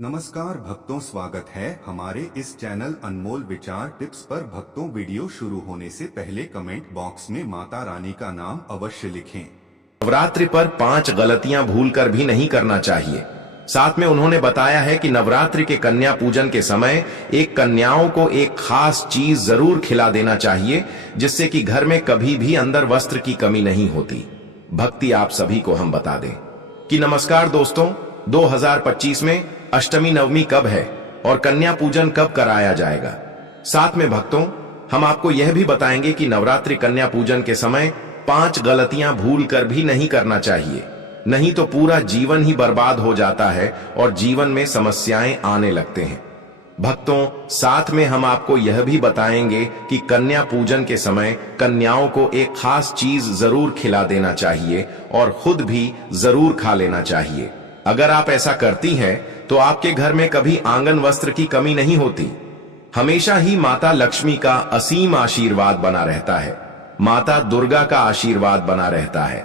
नमस्कार भक्तों, स्वागत है हमारे इस चैनल अनमोल विचार टिप्स पर। भक्तों, वीडियो शुरू होने से पहले कमेंट बॉक्स में माता रानी का नाम अवश्य लिखें। नवरात्रि पर 5 गलतियां भूलकर भी नहीं करना चाहिए। साथ में उन्होंने बताया है कि नवरात्रि के कन्या पूजन के समय एक कन्याओं को एक खास चीज जरूर खिला देना चाहिए, जिससे कि घर में कभी भी अंदर वस्त्र की कमी नहीं होती। भक्ति आप सभी को हम बता दें कि नमस्कार दोस्तों, 2025 में अष्टमी नवमी कब है और कन्या पूजन कब कराया जाएगा। साथ में भक्तों, हम आपको यह भी बताएंगे कि नवरात्रि कन्या पूजन के समय 5 गलतियां भूल कर भी नहीं करना चाहिए, नहीं तो पूरा जीवन ही बर्बाद हो जाता है और जीवन में समस्याएं आने लगते हैं। भक्तों, साथ में हम आपको यह भी बताएंगे कि कन्या पूजन के समय कन्याओं को एक खास चीज जरूर खिला देना चाहिए और खुद भी जरूर खा लेना चाहिए। अगर आप ऐसा करती हैं तो आपके घर में कभी आंगन वस्त्र की कमी नहीं होती। हमेशा ही माता लक्ष्मी का असीम आशीर्वाद बना रहता है, माता दुर्गा का आशीर्वाद बना रहता है,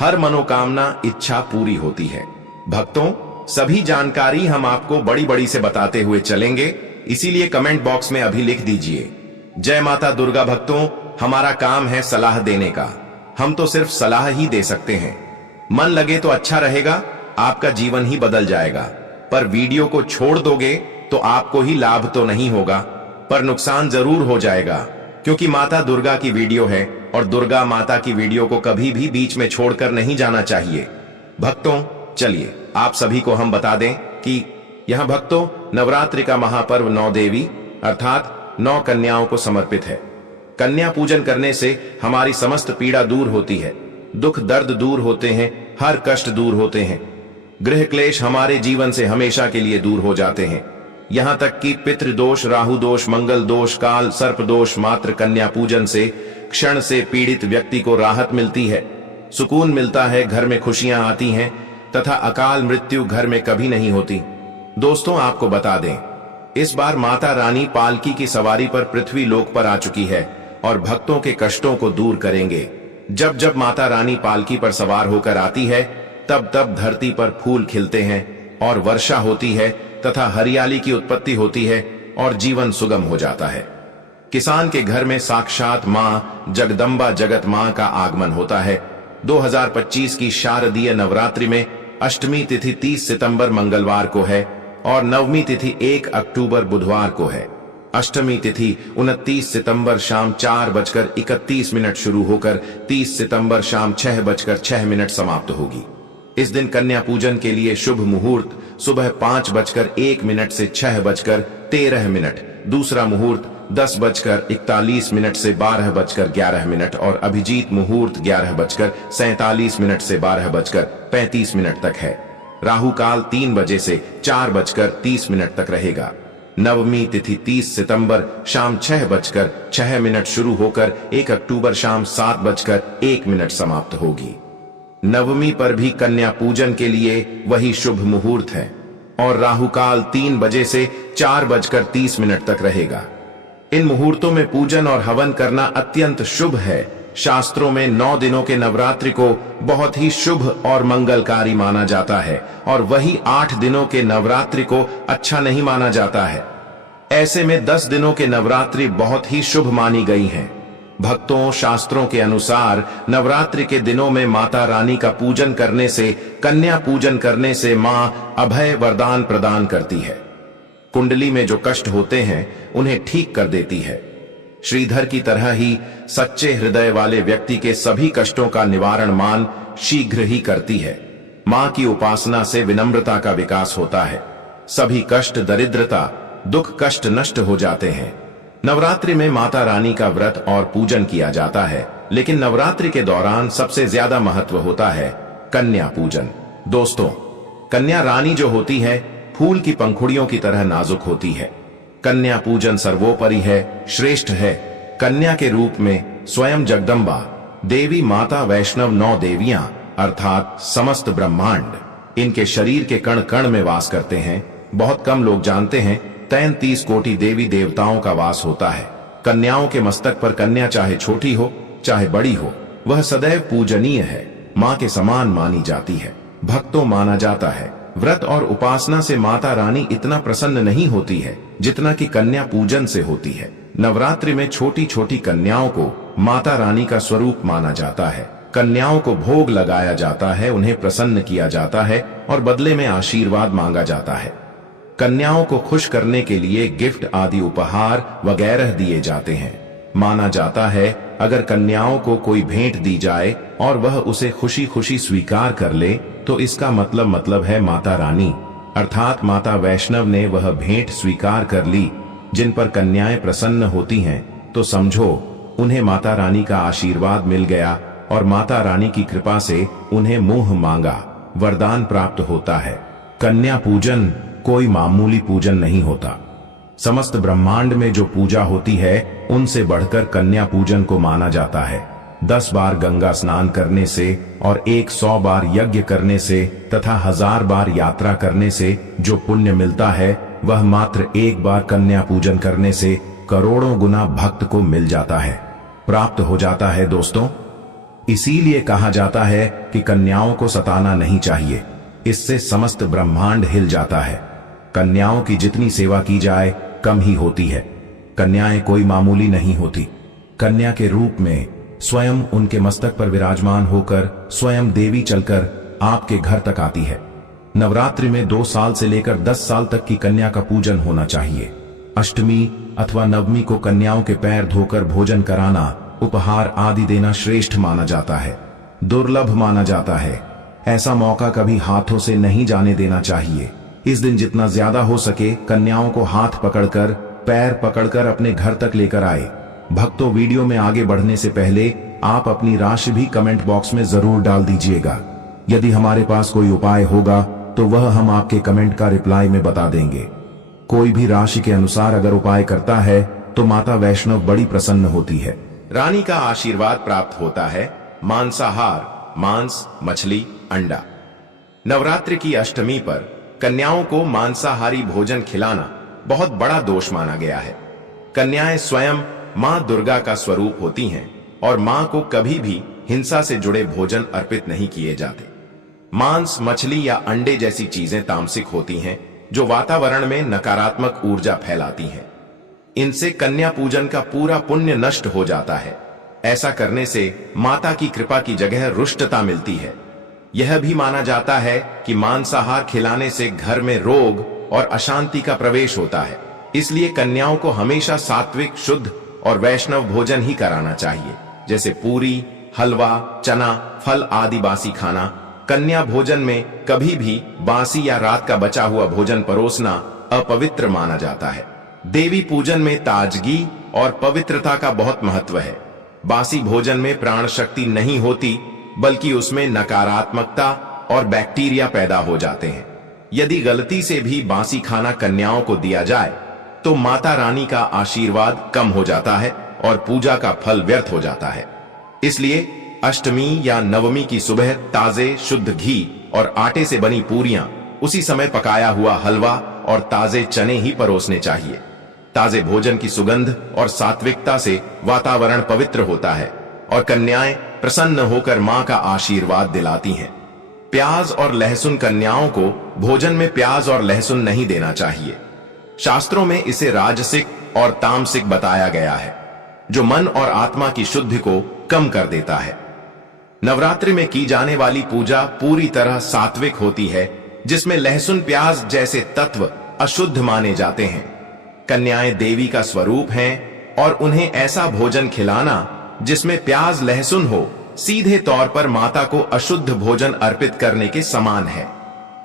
हर मनोकामना इच्छा पूरी होती है। भक्तों, सभी जानकारी हम आपको बड़ी बड़ी से बताते हुए चलेंगे, इसीलिए कमेंट बॉक्स में अभी लिख दीजिए जय माता दुर्गा। भक्तों, हमारा काम है सलाह देने का, हम तो सिर्फ सलाह ही दे सकते हैं। मन लगे तो अच्छा रहेगा, आपका जीवन ही बदल जाएगा, पर वीडियो को छोड़ दोगे तो आपको ही लाभ तो नहीं होगा, पर नुकसान जरूर हो जाएगा, क्योंकि माता दुर्गा की वीडियो है और दुर्गा माता की वीडियो को कभी भी बीच में छोड़कर नहीं जाना चाहिए। भक्तों, चलिए आप सभी को हम बता दें कि यह भक्तों नवरात्रि का महापर्व 9 देवी अर्थात 9 कन्याओं को समर्पित है। कन्या पूजन करने से हमारी समस्त पीड़ा दूर होती है, दुख दर्द दूर होते हैं, हर कष्ट दूर होते हैं, गृह क्लेश हमारे जीवन से हमेशा के लिए दूर हो जाते हैं। यहां तक कि पितृदोष, राहु दोष, मंगल दोष, काल सर्प दोष, मात्र कन्या पूजन से क्षण से पीड़ित व्यक्ति को राहत मिलती है, सुकून मिलता है, घर में खुशियां आती हैं तथा अकाल मृत्यु घर में कभी नहीं होती। दोस्तों, आपको बता दें, इस बार माता रानी पालकी की सवारी पर पृथ्वी लोक पर आ चुकी है और भक्तों के कष्टों को दूर करेंगे। जब जब माता रानी पालकी पर सवार होकर आती है, तब तब धरती पर फूल खिलते हैं और वर्षा होती है तथा हरियाली की उत्पत्ति होती है और जीवन सुगम हो जाता है। किसान के घर में साक्षात मां जगदम्बा जगत मां का आगमन होता है। 2025 की शारदीय नवरात्रि में अष्टमी तिथि 30 सितंबर मंगलवार को है और नवमी तिथि 1 अक्टूबर बुधवार को है। अष्टमी तिथि 29 सितंबर शाम 4:31 शुरू होकर 30 सितंबर शाम 6:06 समाप्त होगी। इस दिन कन्या पूजन के लिए शुभ मुहूर्त सुबह 5:01 से 6:13, दूसरा मुहूर्त 10:41 से 12:11 और अभिजीत मुहूर्त 11:47 से 12:35 तक है। राहु काल 3 बजे से 4:30 तक रहेगा। नवमी तिथि 30 सितंबर शाम 6:06 शुरू होकर 1 अक्टूबर शाम 7:01 समाप्त होगी। नवमी पर भी कन्या पूजन के लिए वही शुभ मुहूर्त है और राहु काल 3 बजे से 4:30 तक रहेगा। इन मुहूर्तों में पूजन और हवन करना अत्यंत शुभ है। शास्त्रों में 9 दिनों के नवरात्रि को बहुत ही शुभ और मंगलकारी माना जाता है और वही 8 दिनों के नवरात्रि को अच्छा नहीं माना जाता है। ऐसे में 10 दिनों के नवरात्रि बहुत ही शुभ मानी गई हैं। भक्तों, शास्त्रों के अनुसार नवरात्रि के दिनों में माता रानी का पूजन करने से, कन्या पूजन करने से मां अभय वरदान प्रदान करती है। कुंडली में जो कष्ट होते हैं उन्हें ठीक कर देती है। श्रीधर की तरह ही सच्चे हृदय वाले व्यक्ति के सभी कष्टों का निवारण मां शीघ्र ही करती है। मां की उपासना से विनम्रता का विकास होता है, सभी कष्ट, दरिद्रता, दुख, कष्ट नष्ट हो जाते हैं। नवरात्रि में माता रानी का व्रत और पूजन किया जाता है, लेकिन नवरात्रि के दौरान सबसे ज्यादा महत्व होता है कन्या पूजन। दोस्तों, कन्या रानी जो होती है फूल की पंखुड़ियों की तरह नाजुक होती है। कन्या पूजन सर्वोपरि है, श्रेष्ठ है। कन्या के रूप में स्वयं जगदम्बा देवी माता वैष्णव 9 देवियां अर्थात समस्त ब्रह्मांड इनके शरीर के कण कण में वास करते हैं। बहुत कम लोग जानते हैं 33 कोटि देवी देवताओं का वास होता है। कन्याओं के मस्तक पर कन्या चाहे छोटी हो चाहे बड़ी हो, वह सदैव पूजनीय है, मां के समान मानी जाती है। भक्तों, माना जाता है व्रत और उपासना से माता रानी इतना प्रसन्न नहीं होती है जितना कि कन्या पूजन से होती है। नवरात्रि में छोटी छोटी कन्याओं को माता रानी का स्वरूप माना जाता है। कन्याओं को भोग लगाया जाता है, उन्हें प्रसन्न किया जाता है और बदले में आशीर्वाद मांगा जाता है। कन्याओं को खुश करने के लिए गिफ्ट आदि उपहार वगैरह दिए जाते हैं। माना जाता है अगर कन्याओं को कोई भेंट दी जाए और वह उसे खुशी खुशी स्वीकार कर ले तो इसका मतलब है माता रानी अर्थात माता वैष्णव ने वह भेंट स्वीकार कर ली। जिन पर कन्याएं प्रसन्न होती हैं तो समझो उन्हें माता रानी का आशीर्वाद मिल गया और माता रानी की कृपा से उन्हें मुंह मांगा वरदान प्राप्त होता है। कन्या पूजन कोई मामूली पूजन नहीं होता। समस्त ब्रह्मांड में जो पूजा होती है उनसे बढ़कर कन्या पूजन को माना जाता है। 10 बार गंगा स्नान करने से और 100 बार यज्ञ करने से तथा 1000 बार यात्रा करने से जो पुण्य मिलता है वह मात्र एक बार कन्या पूजन करने से करोड़ों गुना भक्त को मिल जाता है, प्राप्त हो जाता है। दोस्तों, इसीलिए कहा जाता है कि कन्याओं को सताना नहीं चाहिए, इससे समस्त ब्रह्मांड हिल जाता है। कन्याओं की जितनी सेवा की जाए कम ही होती है। कन्याएं कोई मामूली नहीं होती। कन्या के रूप में स्वयं उनके मस्तक पर विराजमान होकर स्वयं देवी चलकर आपके घर तक आती है। नवरात्रि में 2 साल से लेकर 10 साल तक की कन्या का पूजन होना चाहिए। अष्टमी अथवा नवमी को कन्याओं के पैर धोकर भोजन कराना, उपहार आदि देना श्रेष्ठ माना जाता है, दुर्लभ माना जाता है। ऐसा मौका कभी हाथों से नहीं जाने देना चाहिए। इस दिन जितना ज्यादा हो सके कन्याओं को हाथ पकड़कर, पैर पकड़कर अपने घर तक लेकर आए। भक्तों, वीडियो में आगे बढ़ने से पहले आप अपनी राशि भी कमेंट बॉक्स में जरूर डाल दीजिएगा। यदि हमारे पास कोई उपाय होगा तो वह हम आपके कमेंट का रिप्लाई में बता देंगे। कोई भी राशि के अनुसार अगर उपाय करता है तो माता वैष्णव बड़ी प्रसन्न होती है। रानी का आशीर्वाद प्राप्त होता है। मांसाहार, मांस, मछली, अंडा। नवरात्रि की अष्टमी पर कन्याओं को मांसाहारी भोजन खिलाना बहुत बड़ा दोष माना गया है। कन्याएं स्वयं मां दुर्गा का स्वरूप होती हैं और मां को कभी भी हिंसा से जुड़े भोजन अर्पित नहीं किए जाते। मांस, मछली या अंडे जैसी चीजें तामसिक होती हैं जो वातावरण में नकारात्मक ऊर्जा फैलाती हैं। इनसे कन्या पूजन का पूरा पुण्य नष्ट हो जाता है। ऐसा करने से माता की कृपा की जगह रुष्टता मिलती है। यह भी माना जाता है कि मांसाहार खिलाने से घर में रोग और अशांति का प्रवेश होता है। इसलिए कन्याओं को हमेशा सात्विक, शुद्ध और वैष्णव भोजन ही कराना चाहिए, जैसे पूरी, हलवा, चना, फल आदि बासी खाना। कन्या भोजन में कभी भी बासी या रात का बचा हुआ भोजन परोसना अपवित्र माना जाता है। देवी पूजन में ताजगी और पवित्रता का बहुत महत्व है। बासी भोजन में प्राण शक्ति नहीं होती, बल्कि उसमें नकारात्मकता और बैक्टीरिया पैदा हो जाते हैं। यदि गलती से भी बासी खाना कन्याओं को दिया जाए तो माता रानी का आशीर्वाद कम हो जाता है और पूजा का फल व्यर्थ हो जाता है। इसलिए अष्टमी या नवमी की सुबह ताजे शुद्ध घी और आटे से बनी पूरियां, उसी समय पकाया हुआ हलवा और ताजे चने ही परोसने चाहिए। ताजे भोजन की सुगंध और सात्विकता से वातावरण पवित्र होता है और कन्याएं प्रसन्न होकर मां का आशीर्वाद दिलाती हैं। प्याज और लहसुन, कन्याओं को भोजन में प्याज और लहसुन नहीं देना चाहिए। शास्त्रों में इसे राजसिक और तामसिक बताया गया है, जो मन और आत्मा की शुद्धि को कम कर देता है। नवरात्रि में की जाने वाली पूजा पूरी तरह सात्विक होती है, जिसमें लहसुन, प्याज जैसे तत्व अशुद्ध माने जाते हैं। कन्याएं देवी का स्वरूप हैं और उन्हें ऐसा भोजन खिलाना जिसमें प्याज, लहसुन हो, सीधे तौर पर माता को अशुद्ध भोजन अर्पित करने के समान है।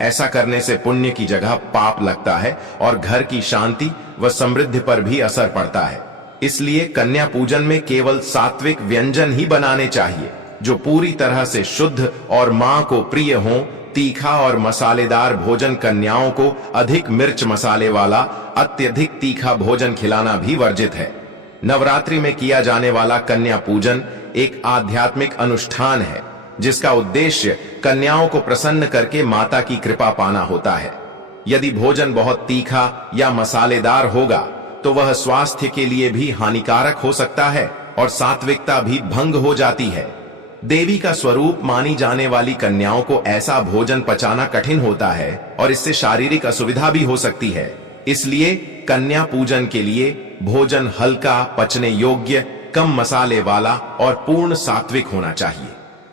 ऐसा करने से पुण्य की जगह पाप लगता है और घर की शांति व समृद्धि पर भी असर पड़ता है। इसलिए कन्या पूजन में केवल सात्विक व्यंजन ही बनाने चाहिए, जो पूरी तरह से शुद्ध और मां को प्रिय हों। तीखा और मसालेदार भोजन, कन्याओं को अधिक मिर्च मसाले वाला अत्यधिक तीखा भोजन खिलाना भी वर्जित है। नवरात्रि में किया जाने वाला कन्या पूजन एक आध्यात्मिक अनुष्ठान है, जिसका उद्देश्य कन्याओं को प्रसन्न करके माता की कृपा पाना होता है। यदि भोजन बहुत तीखा या मसालेदार होगा तो वह स्वास्थ्य के लिए भी हानिकारक हो सकता है और सात्विकता भी भंग हो जाती है। देवी का स्वरूप मानी जाने वाली कन्याओं को ऐसा भोजन पचाना कठिन होता है और इससे शारीरिक असुविधा भी हो सकती है। इसलिए कन्या पूजन के लिए भोजन हल्का, पचने योग्य, कम मसाले वाला और पूर्ण सात्विक होना चाहिए।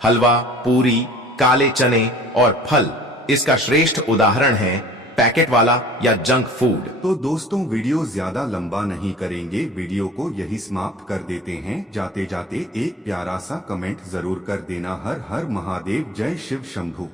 हलवा, पूरी, काले चने और फल इसका श्रेष्ठ उदाहरण है, पैकेट वाला या जंक फूड। तो दोस्तों, वीडियो ज्यादा लंबा नहीं करेंगे, वीडियो को यही समाप्त कर देते हैं। जाते जाते एक प्यारा सा कमेंट जरूर कर देना। हर हर महादेव, जय शिव शंभू।